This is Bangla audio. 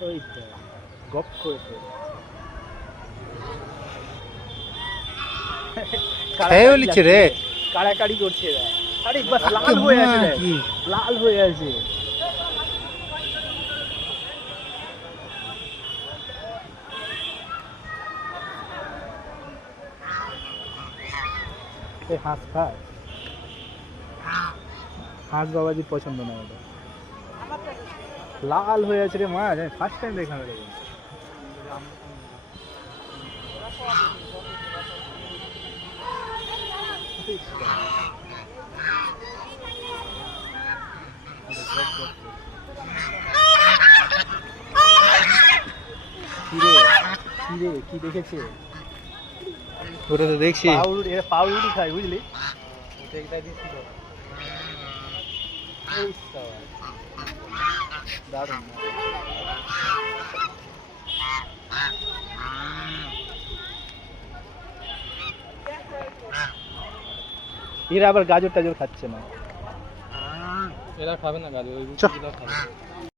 ওই তো গপ করেছে খেয়ে বলিচ্ছে রে কাড়াকাড়ি করছে এরা আরে বাস লাল হয়ে আছে রে লাল হয়ে আছে এই হাঁস খায় হাঁস বাবাজি পছন্দ না ওটা লাল হয়ে আছে রে মা ফার্স্ট টাইম দেখলাম এটা কি দেখেছে ওটা তো দেখছি পাউরুটি খায় বুঝলি দারুণ এরা আবার গাজর টাজর খাচ্ছে না এরা খাবে না গাজর ওই খাবে